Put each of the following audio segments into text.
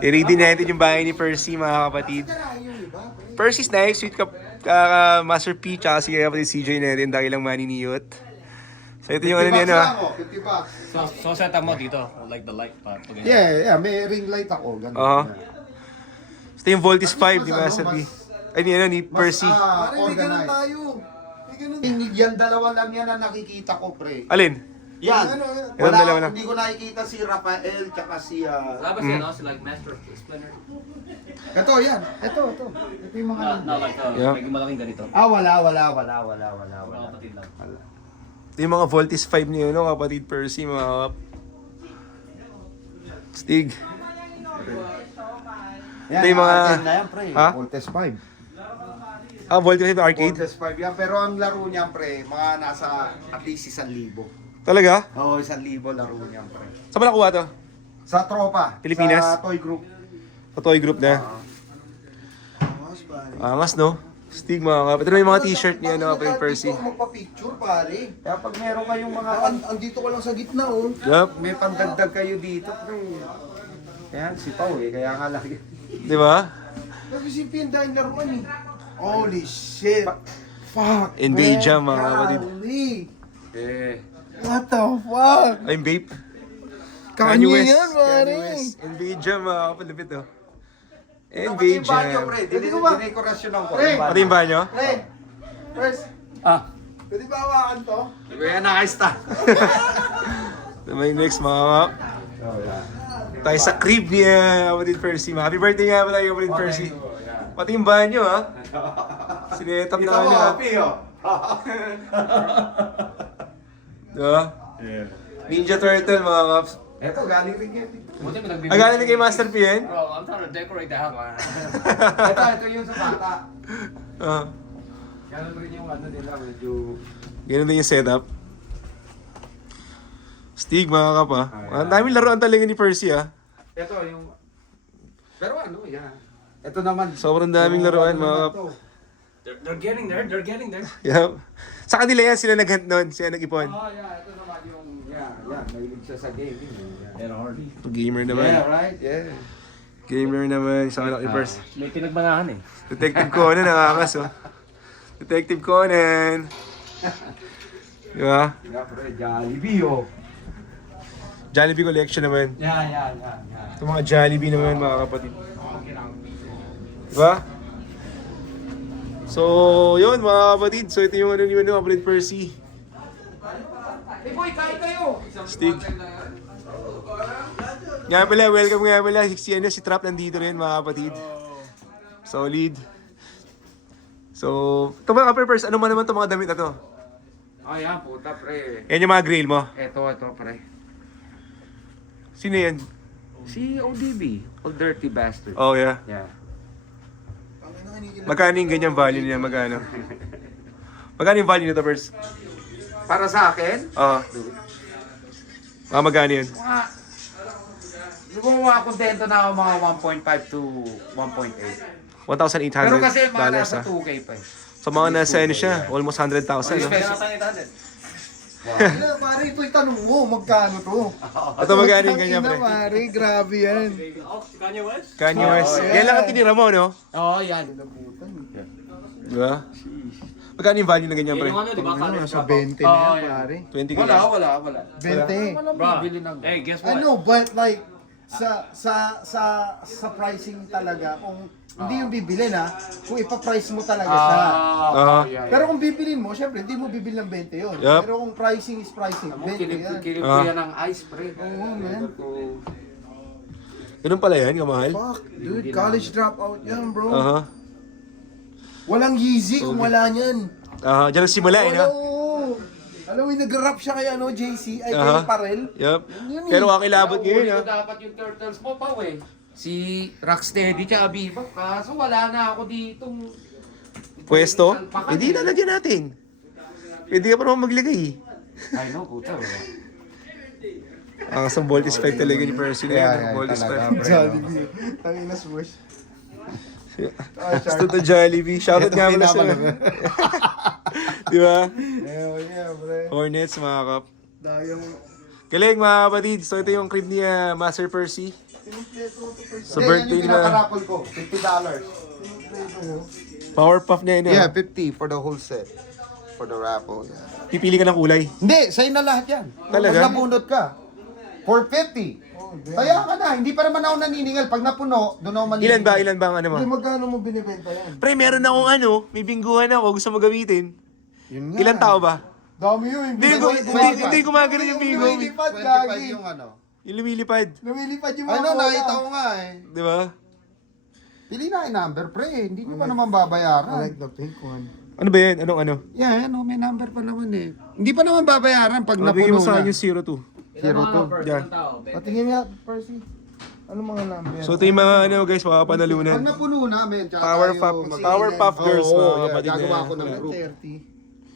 I-ready natin yung bahay ni Percy, mga kapatid. Percy's nice, sweet Master P, tsaka si kapatid CJ natin, dahil lang maniniyot. So ito yung ano niya, no? 50 bucks. So set up mo dito, like the light pa. Yeah, may ring light ako. Ganun. Ito yung Voltis 5 ni Master P. Ay, ni Percy. Organized. Yan dalawa lang yan na nakikita ko, pre. Alin? Yan. Yan dalawa lang. Hindi ko nakikita si Rafael tsaka si... Labas yan, no? Si like Master Splinter. Ito, yan. Ito. Ito yung mga... No, like, Yeah. medyo malaking ganito. Wala. Mga kapatid lang. Ito yung mga Voltis 5 niyo, no? Kapatid Percy, mga kap. Stig. Yan, Ito yung mga... na yan, pre. Ha? Voltes 5. Voltis 5 arcade? Voltes 5 yan. Pero ang laro niyan, pre, mga nasa at least 1,000. Talaga? Oo, 1,000 laro niyan, pre. Saan ba nakuha to? Sa tropa. Pilipinas? Sa toy group. Sa toy group na. Angas, no? Stig, mga kap. Ito na yung mga t-shirt niya, no? Kapatid Percy. Dito magpa-picture, pare. Kaya pag meron kayong mga... Andito ko lang sa gitna, oh. Yup. May pandagdag kayo dito, pre. Yan, si Pao eh. Kaya nga lagi. Di ba? Nag-isipin dahil laruan eh. Holy shit. Fuck. NBA man. Jam, mga kapatid. Golly. Eh. What the fuck? I'm vape. Kanye yan, pare. NBA Jam, mga kapalapit, oh. Pati NBA yung banyo, Jam. pre. Dinekorasyon ako. Pati yung banyo? Pre, first, pwede ba hawakan to? Kaya naka-sta. Ito may next, mga kap. Tayo sa crib ni kapatid Percy. Happy birthday nga pala yung kapatid Percy. Pati yung banyo, ha? Sinetap na kanya, ha? Happy, oh. Diba? Ninja Turtle, mga kaps. Eto, galing rin yan. Buti mo nagbibigay. Agalan ni kay Master P, yan? Bro, I'm trying to decorate the house, man. Ito yung sa bata. Ah, Ganon rin yung ano nila, medyo... ganun din yung setup. Stig, mga kap, ha? Ang daming laruan talaga ni Percy, ha? Ito yung... Pero ano, yan. Ito naman. Sobrang daming laruan, mga kap. They're getting there, they're getting there. Yup. Sa kanila yan, sila nag-hunt nun, sila nag-ipon. Yeah, ito naman yung... Yan, mahilig siya sa gaming. Pero Hardy. Gamer naman. Yeah, right? Yeah. Gamer naman, sa anak ni Percy. May pinagbangahan eh. Detective Conan, nakakas, oh. Detective Conan. Diba? Yeah, pre, Jollibee, oh. Jollibee collection naman. Yeah. Ito mga Jollibee naman, mga kapatid. Diba? So, yun mga kapatid. So, ito yung ano ni kapatid Percy. Hey boy, kain kayo! Stig. Nga pala, welcome nga pala. Si Trap nandito rin, mga kapatid. Solid. So, ito mga kapatid, ano man naman itong mga damit na to? Yan, puta, pre. Yan yung mga grill mo. Ito, pre. Sino yan? Si ODB, Old Dirty Bastard. Oh, yeah. Yeah. Magkano yung ganyang value niya? Magkano? Magkano yung value nito, Pers? Para sa akin, Oo. Magkano yun? siguro kontento na ako mga 1.5 to 1.8. 1,800 Pero kasi mga dollars, nasa ha? 2K pa eh. So, mga nasa ano siya, almost 100,000, no? Pare, ito itanong mo, magkano to? Ito magkano yung ganyan, pre? Pare, grabe yan. Kanye West? Kanye West. Yan lang ang tinira mo, no? Oo, yan. Diba? Magkano yung value na ganyan, pre? Yung ano, di ba? College Sa dropout. 20 na yan, pare. 20 Wala, ganyan. wala. 20. Bro, Bibili ng... hey, guess what? Ano, but like, sa pricing talaga, kung hindi yung bibilin ha, kung ipa-price mo talaga siya. Pero kung bibilin mo, syempre, hindi mo bibili ng 20 yun. Yup. Pero kung pricing is pricing, 20 yan. Kilip ko yan ng ice, pre. Oo, man. Ganun pala yan, kamahal? Fuck, dude, college dropout yan, bro. Aha. Walang Yeezy kung wala niyan. Aha, dyan ang simula, eh, no? Oo. Alam mo, nag-rap siya kay ano, JC, ay Aha. kay Parel. Yup. Yun eh. Pero kakilabot ngayon, Uli ha? ko dapat yung turtles mo pa, eh. Si Rocksteady tsaka Viva. Kaso wala na ako ditong... Pwesto? Hindi, lalagyan natin. Pwede ka pa naman maglagay. Ay, no, puta. Ang isang Voltis 5 talaga ni Percy na yan. Voltis 5. Jollibee. Tangina smush. Gusto to Jollibee. Shoutout nga pala sa... Di ba? Yeah, bro. Hornets, mga kap. Dayang... Galing, mga kapatid. So, ito yung crib ni Master Percy. Sa birthday yung na. pinaka-raffle ko, $50. Powerpuff na yun. Yeah, 50 for the whole set. For the raffle. Yeah. Pipili ka ng kulay. Hindi, sa'yo na lahat yan. Talaga? Pag nabunot ka, for 50. Kaya ka na, hindi pa naman ako naniningil. Pag napuno, doon ako maniningil. Ilan ba ang ano mo? Magkano mo binibenta yan? Pre, meron akong ano, may bingguhan ako, gusto mo gamitin. Yun nga. Ilan tao ba? Dami yun. Hindi gumagano yung bingo. Lumilipad, gagi. Yung ano. Yung lumilipad. Lumilipad yung mga Ano, nakita ko nga eh. Di ba? Pili na yung number, pre. Hindi nyo pa naman babayaran. I like the pink one. Ano ba yan? Anong ano? Yeah, ano, may number pa naman eh. Hindi pa naman babayaran pag Bigyan napuno mo sa na. akin yung 02. 02. Yeah. Patingin nga, Percy. Ano mga number? So ito yung mga ano guys, Pag makapanalunan. napuno na, men, tsaka Powerpuff Girls, mga yeah, kapatid gagawa na. ko ng group.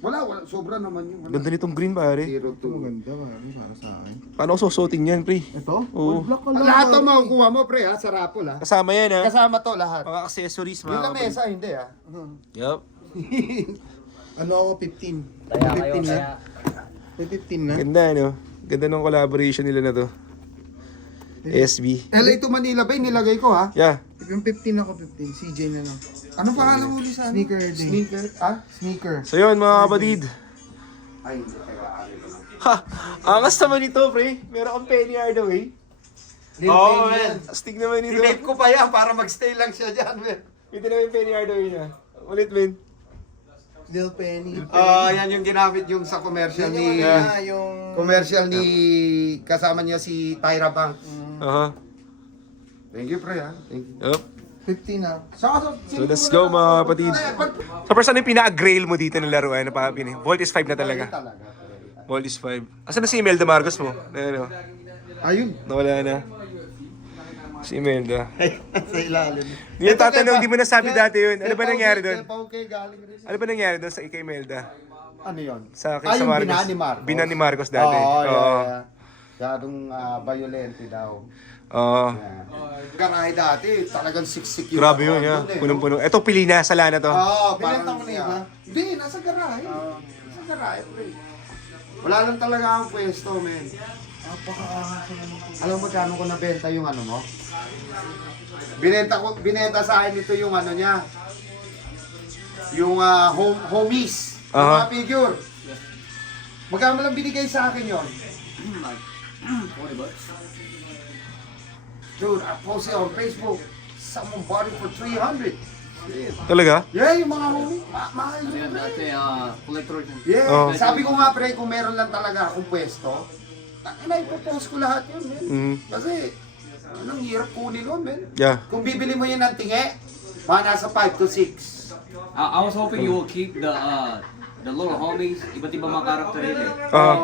Wala, sobra naman yun. Ganda nitong green pare. 02. Maganda para sa akin. Paano ko susuotin yan, pre? Ito? Oo. Black ka lang. Lahat to makukuha mo, pre, ha, sa raffle, ha. Kasama yan ha. Kasama to lahat. Mga accessories, Yung mga kapatid. lamesa, hindi, ha. Yup. Ano ako, 15. 15 na. May 15 na. Ganda no? Ganda ng collaboration nila na to. SB. LA to Manila Bay, nilagay ko, ha. Yeah. Yung 15 ako, 15. CJ na lang. Ano pangalan mo ulit sa ano? Sneaker day. Sneaker, ha? Sneaker. So yun mga kapatid. Ay, hindi, teka. Ha! Angas naman ito, pre. Meron kang Penny Hardaway. Oo, men. Astig naman ito. Tinake ko pa yan para magstay lang siya dyan, men. Ito naman yung Penny Hardaway niya. Ulit, men. Lil Penny. Yan yung ginamit yung sa commercial ni... Yung... Commercial ni... Kasama niya si Tyra Banks. Aha. Thank you, pre, ha. Thank you. Yup. 15 na. So let's go mga kapatid. So first ano yung pinaka-grail mo dito ng laruan na papapin eh? Volt is 5 na talaga. Volt is 5. Asan na si Imelda Marcos mo? Ano? Ayun. Nawala na. Si Imelda. Sa ilalim. Hindi yung tatanong, di mo nasabi dati yun. Ano ba nangyari doon? Galing rin. Ano ba nangyari doon sa kay Imelda? Ano yun? Sa kay Yung Marcos. bina ni Marcos. Bina ni Marcos dati. Oo, Oo. yeah. Masyadong violente daw. Oo. Karay dati, talagang siksik yun. Grabe yun, yeah. Punong-puno. Ito, Pilina, sala na to. Oo, binenta mo na iba? Hindi, nasa garahe. Nasa garahe, pre. Wala lang talaga ang pwesto, men. Alam mo kano ko nabenta yung ano mo? Binenta sa akin ito yung ano niya. Yung homies. Yung Aha. mga figure. Magkano lang binigay sa akin yon? Dude, I posted on Facebook. Someone bought it for 300. Talaga? Yeah, yung mga homie. Mahal yun. Yeah, Oh. sabi ko nga pre, kung meron lang talaga akong pwesto, ipopost ko lahat yun, men. Mhm. Kasi, anong hirap kunin nun, men. Yeah. Kung bibili mo yun ng tinge, mga nasa 5 to 6. I was hoping you will keep the little homies, iba't ibang mga karakter nila.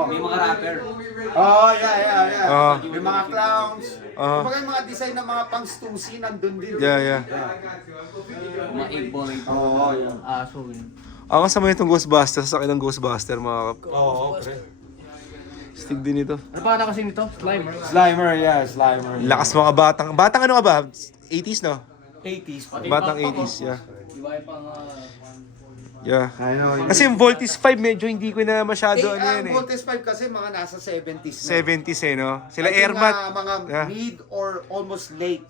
May mga rapper. Oh, yeah. Ah. May mga clowns. Ah. Kumbaga yung mga design ng mga pang-stussy nandun din. Yeah. Mga 8-ball. Oo, yeah. Aso yun. Ako kasama itong Ghostbuster, sa akin ng Ghostbuster mga kap. Oo, pre. Stig din ito. Ano pa na kasi nito? Slimer. Slimer, yeah, Slimer. Lakas mga batang. Batang ano ka ba? 80s no? 80s. Batang 80s, yeah. Iba yung pang... Yeah. I know. Kasi yung Voltis 5 medyo hindi ko na masyado ano yan Ang eh. Voltes 5 kasi mga nasa 70s na. 70s eh no? Sila I think Airmat. Mga Yeah. mid or almost late,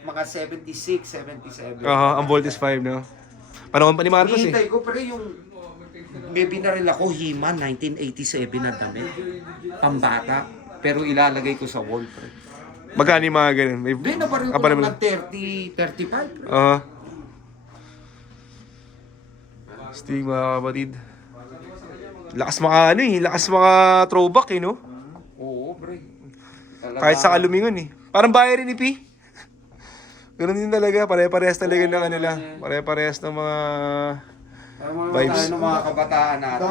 mga 76, 77. Ang Voltis 5 no? Panahon pa ni Marcos eh. Hinihintay ko pre yung may binaril ako He-Man 1987 na damit. Pambata. Pero ilalagay ko sa wall pre. Magkano yung mga ganun? May... Hindi, nabaril ko Aba lang naman. ng 30, 35. Stig mga kapatid. Lakas mga ano eh. Lakas mga throwback eh no? Oo pre. Kahit sa kalumingon eh. Parang bahay rin ni P. Ganun din talaga. Pare-parehas talaga ng ano lang. Pare-parehas ng mga Vibes. vibes. Ng mga kabataan natin.